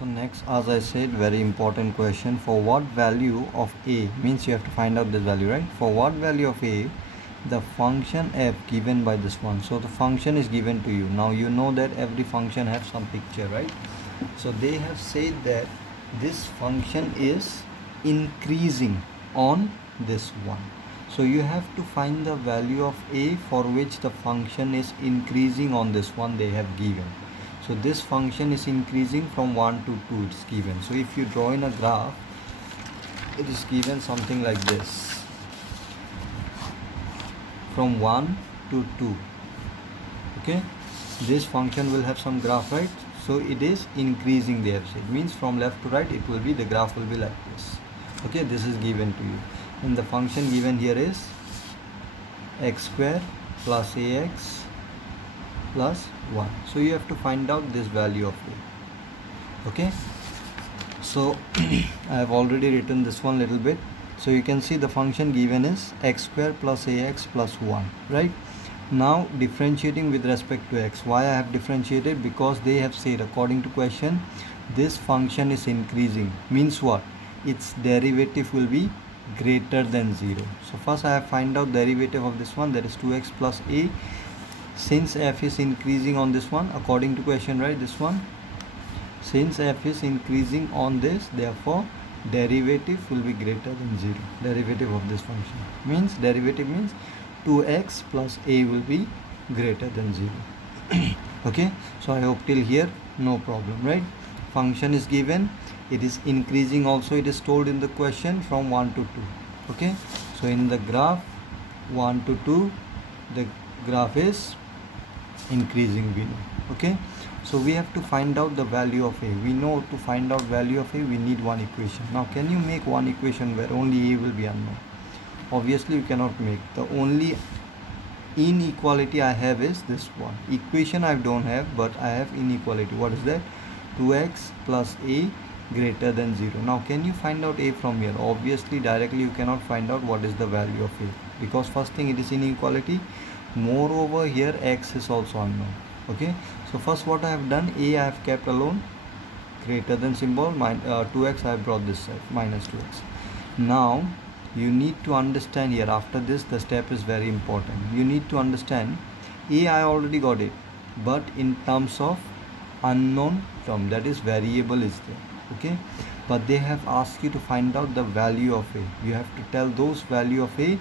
So next, as I said, very important question. For what value of a, means you have to find out this value, right? For what value of a the function f given by this one. So the function is given to you. Now you know that every function has some picture, right? So they have said that this function is increasing on this one. So you have to find the value of a for which the function is increasing on this one they have given. So this function is increasing from 1 to 2, it's given. So if you draw in a graph, it is given something like this, from 1 to 2. Okay, this function will have some graph, right? So it is increasing, they have said, means from left to right it will be, the graph will be like this. Okay, this is given to you, and the function given here is x square plus ax plus 1. So you have to find out this value of a. Okay, so I have already written this one little bit. So you can see the function given is x square plus ax plus 1, right? Now differentiating with respect to x. Why I have differentiated? Because they have said, according to question, this function is increasing, means what? Its derivative will be greater than 0. So first I have find out derivative of this one, that is 2x plus a. Since f is increasing on this one, according to question, right, this one, since f is increasing on this, therefore derivative will be greater than 0. Derivative of this function means, derivative means 2x plus a will be greater than 0. Okay, so I hope till here no problem, right? Function is given, it is increasing also, it is told in the question, from 1 to 2. Okay, so in the graph 1 to 2, the graph is increasing, we know. Okay, so we have to find out the value of a. We know to find out value of a we need one equation. Now can you make one equation where only a will be unknown? Obviously you cannot make. The only inequality I have is this one. Equation I don't have, but I have inequality. What is that? 2x plus a greater than 0. Now can you find out a from here? Obviously directly you cannot find out what is the value of a, because first thing, it is inequality. Moreover here x is also unknown. Okay, so first what I have done, a I have kept alone, greater than symbol, 2x I have brought this side, minus 2x. Now you need to understand here, after this the step is very important. You need to understand a I already got it, but in terms of unknown term, that is variable is there. Okay, but they have asked you to find out the value of a. You have to tell those value of a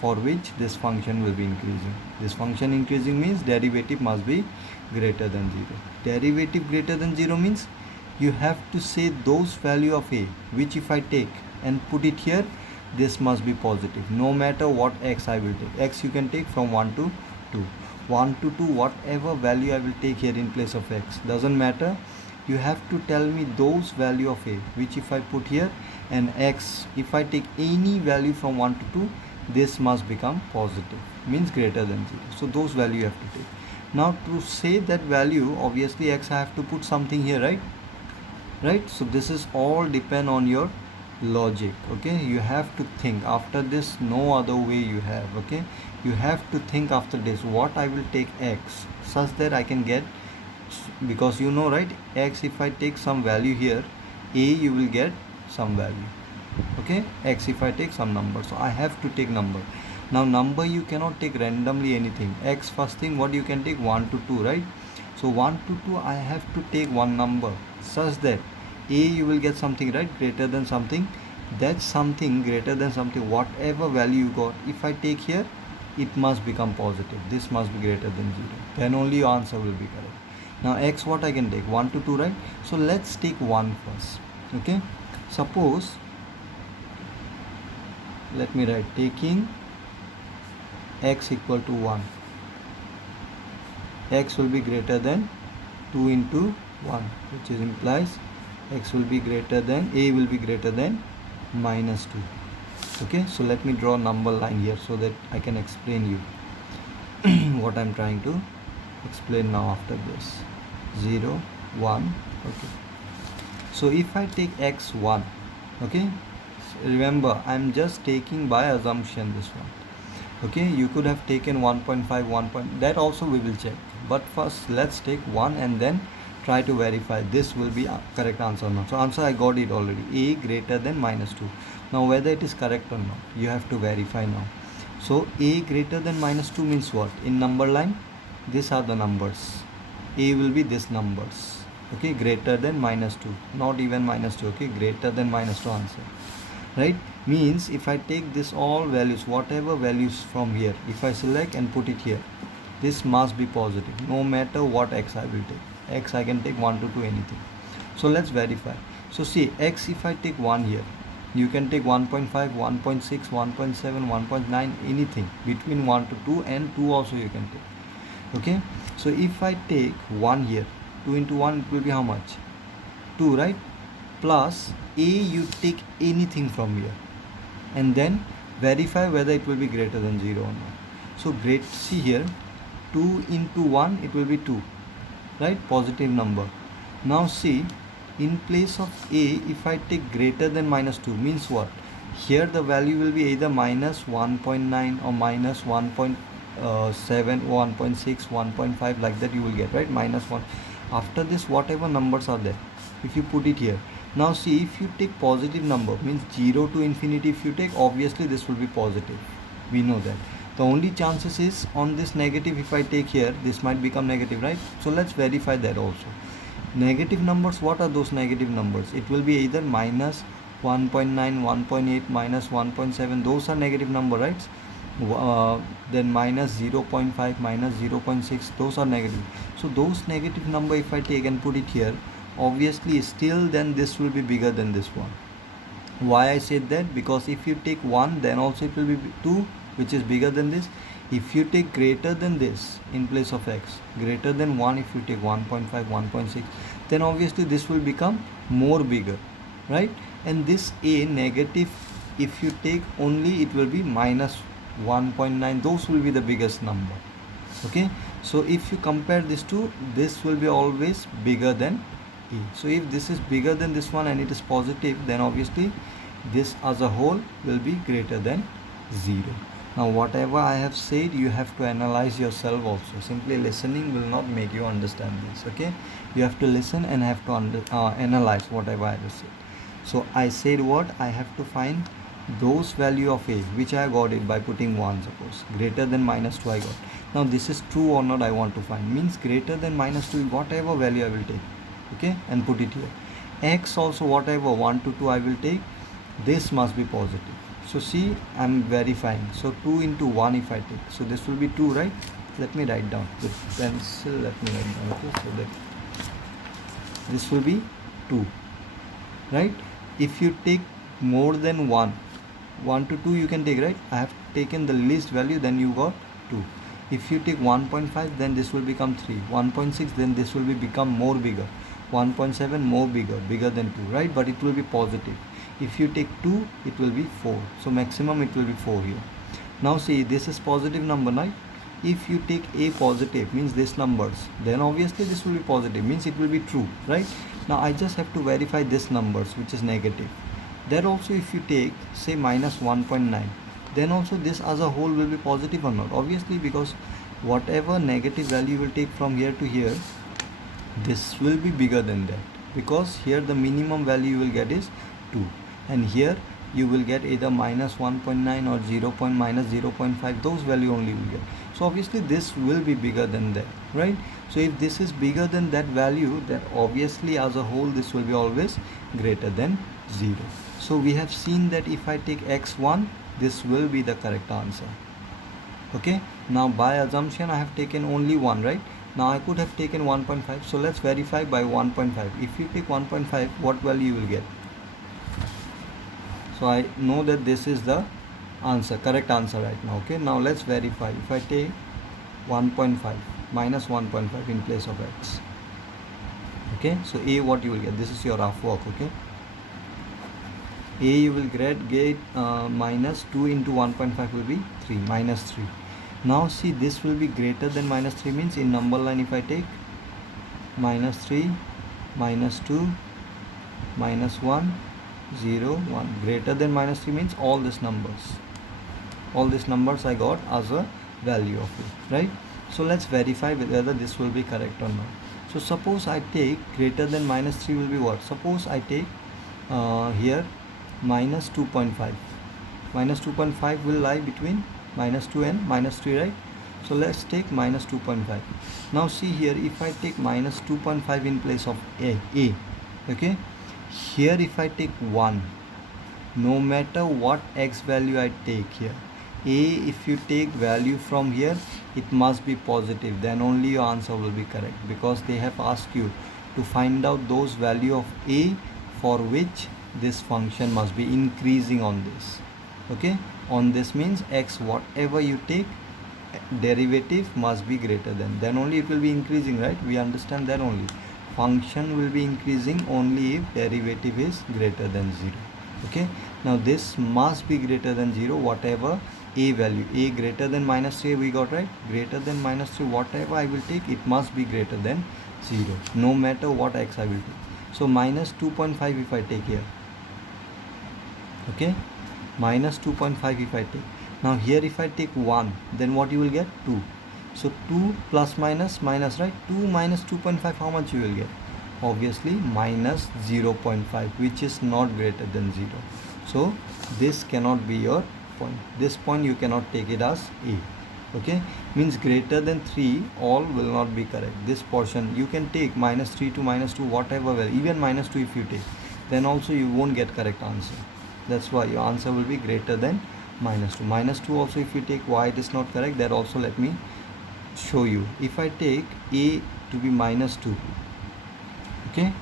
for which this function will be increasing. This function increasing means derivative must be greater than 0. Derivative greater than 0 means you have to say those value of a which if I take and put it here, this must be positive, no matter what x I will take. X you can take from 1 to 2. 1 to 2, whatever value I will take here in place of x, doesn't matter. You have to tell me those value of a which if I put here, and x if I take any value from 1 to 2, this must become positive, means greater than 0. So those value you have to take. Now to say that value, obviously x I have to put something here, right? So this is all depend on your logic. Okay, you have to think after this, no other way you have. Okay, you have to think after this, what I will take x such that I can get, because you know, right, x if I take some value here, a you will get some value. Okay, x if I take some number, so I have to take number. Now number you cannot take randomly anything. X first thing what you can take, 1 to 2, right? So 1 to 2 I have to take one number such that a you will get something, right, greater than something. That something greater than something, whatever value you got, if I take here, it must become positive. This must be greater than 0. Then only your answer will be correct. Now x what I can take, 1 to 2, right? So let's take 1 first. Okay, suppose, let me write, taking x equal to 1, x will be greater than 2 into 1, which is implies x will be greater than, a will be greater than minus 2. Okay, so let me draw a number line here so that I can explain you what I'm trying to explain now after this. 0, 1. Okay, so if I take x1, okay, so remember I'm just taking by assumption this one. Okay, you could have taken 1.5, 1. That also we will check, but first let's take 1 and then try to verify this will be a correct answer or not. So answer I got it already, a greater than -2. Now whether it is correct or not, you have to verify now. So a greater than -2 means what? In number line, these are the numbers. A will be this numbers. Okay, greater than -2, not even -2. Okay, greater than -2 answer. Right? Means if I take this all values, whatever values from here, if I select and put it here, this must be positive no matter what x I will take. X I can take 1 to 2 anything. So let's verify. So see, x if I take 1 here, you can take 1.5, 1.6, 1.7, 1.9, anything between 1 to 2, and 2 also you can take. Okay, so if I take 1 here, 2 into 1, it will be how much? 2, right? Plus a, you take anything from here and then verify whether it will be greater than 0 or not. So great, see here, 2 into 1, it will be 2, right? Positive number. Now see, in place of a, if I take greater than -2, means what? Here the value will be either -1.9 or -1.7, 1.6, 1.5, like that you will get, right? -1. After this, whatever numbers are there, if you put it here. Now see, if you take positive number, means 0 to infinity, if you take, obviously this will be positive. We know that. The only chances is on this negative, if I take here, this might become negative, right? So let's verify that also. Negative numbers, what are those negative numbers? It will be either -1.9, 1.8, -1.7, those are negative number, right? Then -0.5, -0.6, those are negative. So those negative number, if I take and put it here, obviously still then this will be bigger than this one. Why I said that? Because if you take 1, then also it will be 2, which is bigger than this. If you take greater than this in place of x, greater than 1, if you take 1.5, 1.6, then obviously this will become more bigger, right? And this a negative, if you take only, it will be -1.9, those will be the biggest number. Okay, so if you compare these two, this will be always bigger than a. So if this is bigger than this one and it is positive, then obviously this as a whole will be greater than 0. Now whatever I have said, you have to analyze yourself also. Simply listening will not make you understand this. Okay, you have to listen and have to analyze whatever I have said. So I said what? I have to find those value of a, which I got it by putting 1, suppose greater than -2 I got. Now this is true or not I want to find, means greater than -2, whatever value I will take, okay, and put it here. X also, whatever 1 to 2 I will take, this must be positive. So see, I'm verifying. So 2 into 1 if I take, so this will be 2, right? Let me write down with pencil. Let me write down. Okay, so that this will be 2, right? If you take more than 1 to 2 you can take, right? I have taken the least value, then you got 2. If you take 1.5, then this will become 3. 1.6, then this will become more bigger. 1.7 more bigger than 2, right? But it will be positive. If you take 2, it will be 4. So maximum it will be 4 here. Now see, this is positive number, right? If you take a positive, means this numbers, then obviously this will be positive, means it will be true, right? Now I just have to verify this numbers, which is negative. There also, if you take say -1.9, then also this as a whole will be positive or not? Obviously, because whatever negative value you will take from here to here, this will be bigger than that, because here the minimum value you will get is 2, and here you will get either -1.9 or 0.5, those value only will get. So obviously this will be bigger than that, right? So if this is bigger than that value, then obviously as a whole this will be always greater than 0. So we have seen that if I take x1, this will be the correct answer. Okay, now by assumption I have taken only 1, right? Now I could have taken 1.5, so let's verify by 1.5. If you take 1.5, what value you will get? So I know that this is the answer, correct answer right now. Okay, now let's verify. If I take 1.5 minus 1.5 in place of x, okay, so a, what you will get? This is your rough work. Okay, a you will get minus 2 into 1.5 will be 3, minus 3. Now see, this will be greater than minus 3, means in number line if I take -3, -2, -1, 0, 1, greater than -3 means all these numbers I got as a value of it, right? So let's verify whether this will be correct or not. So suppose I take greater than minus 3 will be what? Suppose I take here minus 2.5. Minus 2.5 will lie between minus 2 and minus 3, right? So let's take minus 2.5. Now see here, if I take minus 2.5 in place of a, okay, here if I take 1, no matter what x value I take here, if you take value from here, it must be positive, then only your answer will be correct, because they have asked you to find out those value of a for which this function must be increasing on this. Okay, on this means x, whatever you take, derivative must be greater than, then only it will be increasing, right? We understand that only function will be increasing only if derivative is greater than 0. Okay, now this must be greater than 0, whatever a value, a greater than minus 3 we got, right? Greater than minus 3, whatever I will take, it must be greater than 0, no matter what x I will take. So minus 2.5 if I take here, okay, minus 2.5 if I take. Now here if I take 1, then what you will get? 2. So 2 plus minus minus, right? 2 minus 2.5, how much you will get? Obviously minus 0.5, which is not greater than 0. So this cannot be your point. This point you cannot take it as a. Okay, means greater than 3, all will not be correct. This portion you can take minus 3 to minus 2, whatever value, even minus 2 if you take, then also you won't get correct answer. That's why your answer will be greater than minus 2. Minus 2 also if you take, why it is not correct, that also let me show you. If I take a to be minus 2, okay,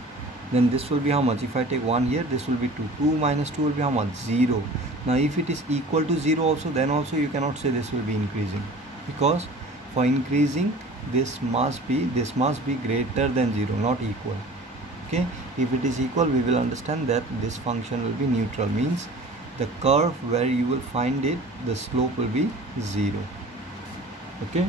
then this will be how much? If I take 1 here, this will be 2. 2 minus 2 will be how much? 0. Now if it is equal to 0 also, then also you cannot say this will be increasing, because for increasing this must be greater than 0, not equal. Okay, if it is equal, we will understand that this function will be neutral, means the curve where you will find it, the slope will be 0. Okay,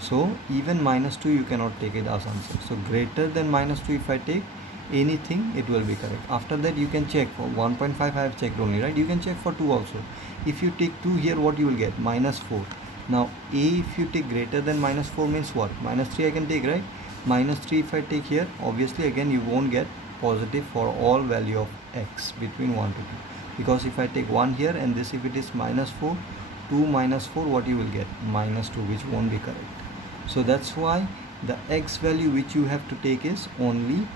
so even minus 2 you cannot take it as answer. So greater than minus 2 if I take anything, it will be correct. After that you can check for 1.5 I have checked only, right? You can check for 2 also. If you take 2 here, what you will get? Minus 4. Now a, if you take greater than minus 4 means what? Minus 3 I can take, right? Minus 3 if I take here, obviously again you won't get positive for all value of x between 1 to 2, because if I take 1 here and this, if it is minus 4, 2 minus 4, what you will get? Minus 2, which won't be correct. So that's why the x value which you have to take is only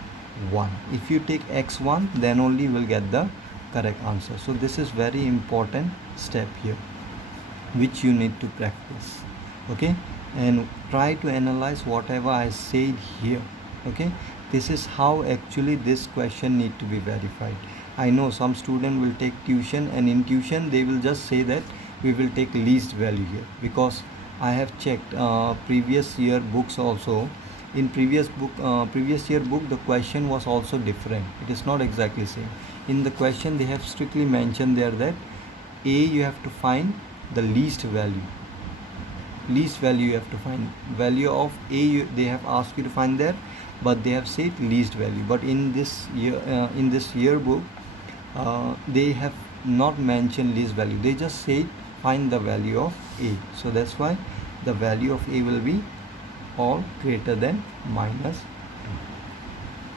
1. If you take x1, then only you will get the correct answer. So this is very important step here, which you need to practice. Okay, and try to analyze whatever I said here. Okay, this is how actually this question need to be verified. I know some student will take tuition, and in tuition they will just say that we will take least value here, because I have checked previous year books also. In previous year book, the question was also different. It is not exactly same. In the question they have strictly mentioned there that a, you have to find the least value. Least value you have to find. Value of a, they have asked you to find there, but they have said least value. But in this yearbook, they have not mentioned least value. They just say find the value of a. So that's why the value of a will be all greater than minus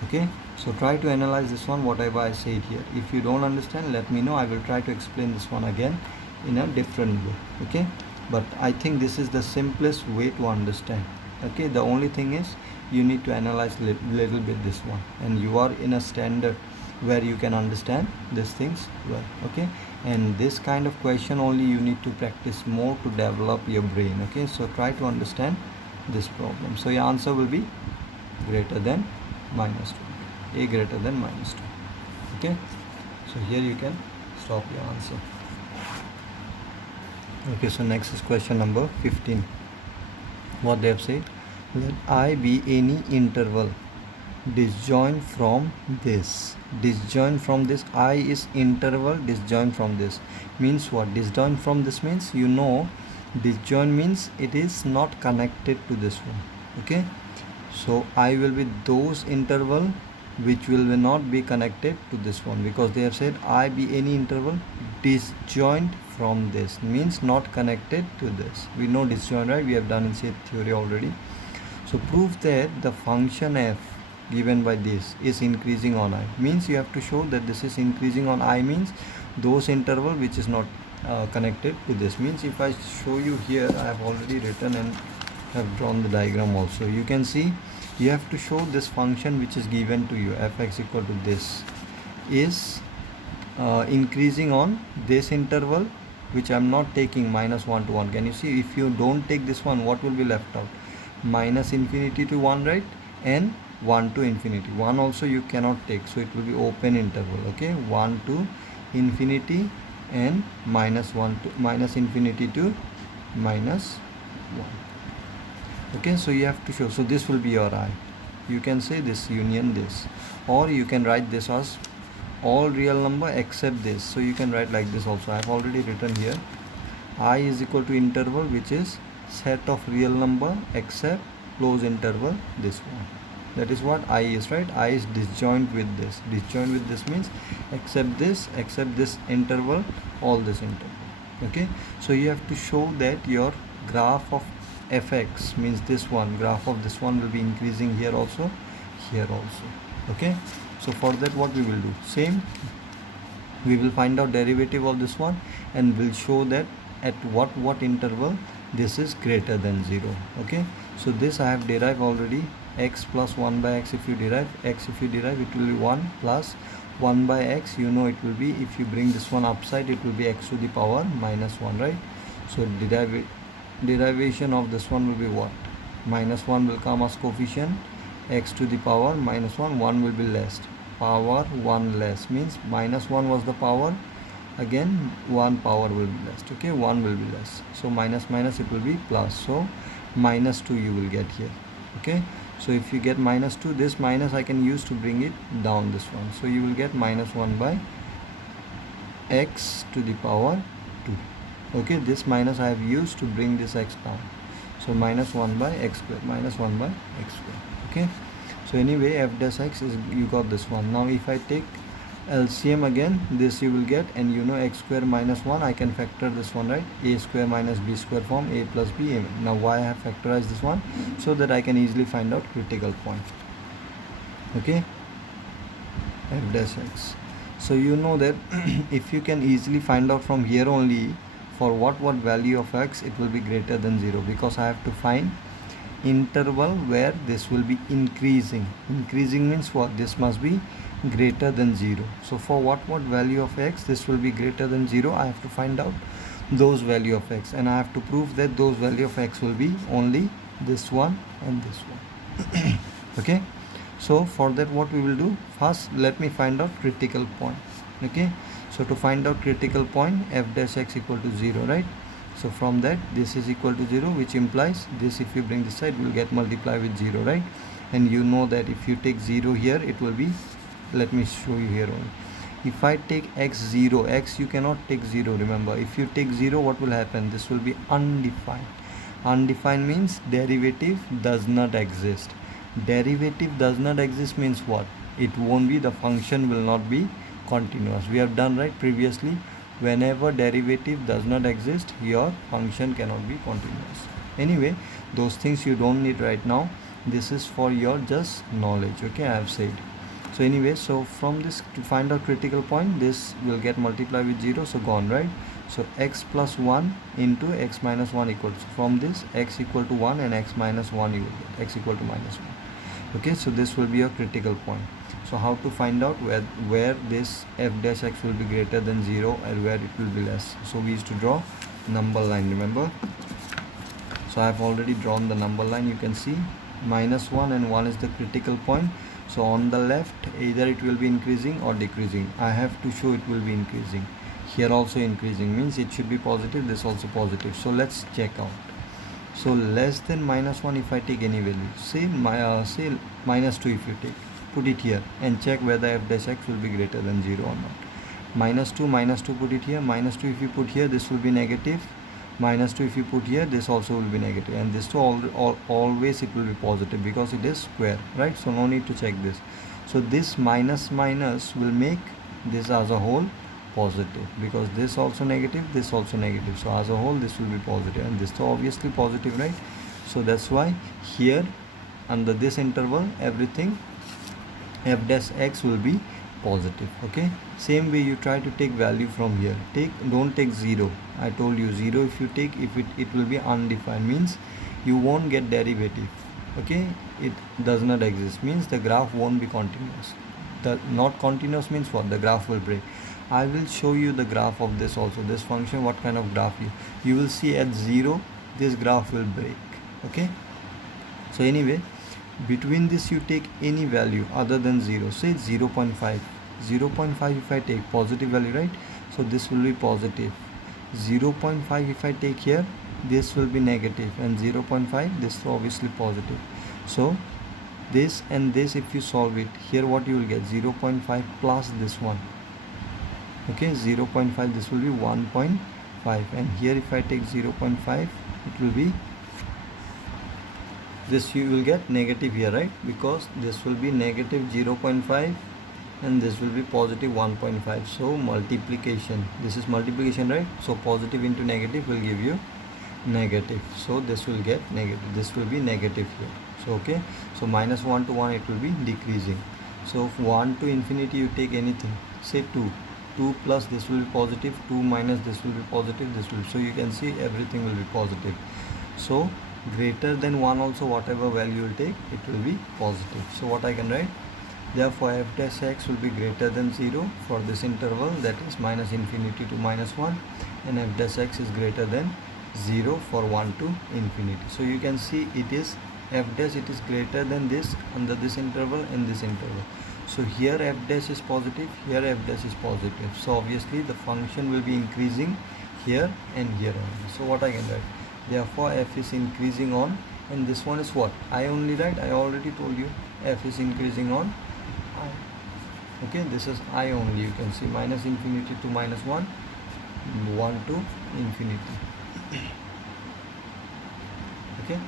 2. Okay, so try to analyze this one, whatever I said here. If you don't understand, let me know. I will try to explain this one again in a different way. Okay, but I think this is the simplest way to understand. Okay, the only thing is you need to analyze little bit this one, and you are in a standard where you can understand these things well. Okay, and this kind of question only you need to practice more to develop your brain. Okay, so try to understand this problem. So your answer will be greater than minus 2, a greater than minus 2. Okay, so here you can stop your answer. Okay, so next is question number 15. What they have said, let I be any interval disjoint from this. Disjoint from this, I is interval, disjoint from this means what? Disjoint from this means, you know, disjoint means it is not connected to this one. Okay, so I will be those interval which will not be connected to this one, because they have said I be any interval disjoint from this, means not connected to this. We know disjoint, right? We have done in set theory already. So prove that the function f given by this is increasing on I. Means you have to show that this is increasing on I, means those interval which is not connected to this. Means if I show you here, I have already written and have drawn the diagram also. You can see you have to show this function which is given to you, fx equal to this, is increasing on this interval which I am not taking, -1 to 1. Can you see? If you don't take this one, what will be left out? Minus infinity to 1, right? And 1 to infinity. 1 also you cannot take, so it will be open interval. Okay, 1 to infinity and -1 to minus infinity to -1. Okay, so you have to show. So this will be your I. You can say this union this, or you can write this as all real number except this. So you can write like this also. I have already written here. I is equal to interval which is set of real number except close interval, this one. That is what I is, right? I is disjoint with this. Disjoint with this means except this interval, all this interval. Okay, so you have to show that your graph of fx, means this one, graph of this one will be increasing here also, here also. Okay, so for that what we will do, same, we will find out derivative of this one and we'll show that at what interval this is greater than 0. Okay, so this I have derived already. X plus 1 by x, if you derive x, if you derive, it will be 1 plus 1 by x. You know it will be, if you bring this one upside, it will be x to the power -1, right? So derivation of this one will be what? -1 will come as coefficient, x to the power -1, 1 will be less, power 1 less, means -1 was the power, again 1 power will be less. Okay, 1 will be less, so minus minus it will be plus, so -2 you will get here. Okay, so if you get -2, this minus I can use to bring it down, this one, so you will get -1 by x to the power 2. Okay, this minus I have used to bring this x down, so -1 by x square, -1 by x square. Okay, so anyway f dash x is, you got this one. Now if I take LCM again, this you will get, and you know x square minus 1, I can factor this one, right? A square minus b square form, a plus b. Now why I have factorized this one? So that I can easily find out critical point. Okay, f dash x. So you know that if you can easily find out from here only for what value of x it will be greater than 0, because I have to find interval where this will be increasing. Increasing means what? This must be greater than 0. So for what value of x this will be greater than 0, I have to find out those value of x, and I have to prove that those value of x will be only this one and this one. Okay, so for that what we will do, first let me find out critical point. Okay, so to find out critical point, f dash x equal to 0, right? So from that this is equal to 0, which implies this, if you bring this side, will get multiplied with 0, right? And you know that if you take 0 here, it will be, let me show you here only. If I take x 0, x you cannot take 0, remember. If you take 0, what will happen? This will be undefined. Undefined means derivative does not exist. Derivative does not exist means what? It won't be, the function will not be continuous. We have done, right, previously. Whenever derivative does not exist, your function cannot be continuous. Anyway, those things you don't need right now. This is for your just knowledge. Okay, I have said. So anyway, so from this, to find out critical point, this will get multiplied with 0, so gone, right? So x plus 1 into x minus 1 equals, so from this x equal to 1 and x minus 1 you will get x equal to -1. Okay, so this will be your critical point. So how to find out where this f dash x will be greater than 0 and where it will be less? So we used to draw number line, remember? So I have already drawn the number line. You can see -1 and 1 is the critical point. So on the left, either it will be increasing or decreasing. I have to show it will be increasing. Here also increasing means it should be positive, this also positive. So let's check out. So less than -1, if I take any value, say -2, if you take, put it here and check whether f dash x will be greater than 0 or not. -2, put it here. -2 if you put here, this will be negative. -2 if you put here, this also will be negative, and this two always it will be positive because it is square, right? So no need to check this. So this minus minus will make this as a whole positive, because this also negative, this also negative. So as a whole this will be positive, and this is obviously positive, right? So that's why here under this interval everything f dash x will be positive. Okay, same way you try to take value from here. Don't take 0. I told you 0 if you take, if it will be undefined, means you won't get derivative. Okay, it does not exist, means the graph won't be continuous. The not continuous means what? The graph will break. I will show you the graph of this also, this function, what kind of graph you will see at 0 this graph will break. Okay, so anyway, between this you take any value other than 0, say 0.5. 0.5 if I take positive value, right? So this will be positive. 0.5 if I take here, this will be negative, and 0.5 this is obviously positive. So this and this, if you solve it here, what you will get? 0.5 plus this one. Okay, 0.5, this will be 1.5, and here if I take 0.5, it will be this, you will get negative here, right? Because this will be negative 0.5 and this will be positive 1.5. So multiplication, this is multiplication, right? So positive into negative will give you negative. So this will get negative, this will be negative here. So okay, so minus 1 to 1 it will be decreasing. So if 1 to infinity you take anything, say 2 plus this will be positive, 2 minus this will be positive, this will, so you can see everything will be positive. So greater than 1 also, whatever value you will take, it will be positive. So what I can write? Therefore f dash x will be greater than 0 for this interval, that is minus infinity to minus 1, and f dash x is greater than 0 for 1 to infinity. So you can see it is f dash, it is greater than this under this interval and this interval. So here f dash is positive, here f dash is positive. So obviously the function will be increasing here and here only. So what I can write? Therefore f is increasing on, and this one is what? I only, right? I already told you f is increasing on I. Okay, this is I only. You can see minus infinity to minus 1, 1 to infinity. Okay,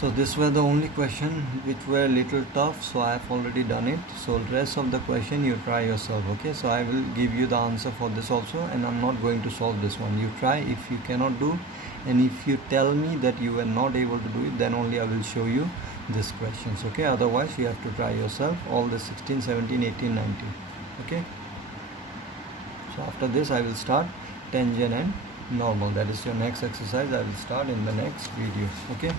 so this were the only question which were a little tough, so I have already done it. So rest of the question you try yourself. Okay, so I will give you the answer for this also, and I'm not going to solve this one. You try. If you cannot do, and if you tell me that you are not able to do it, then only I will show you these questions. Okay, otherwise you have to try yourself all the 16, 17, 18, 19. Okay, so after this I will start tangent and normal. That is your next exercise. I will start in the next video. Okay.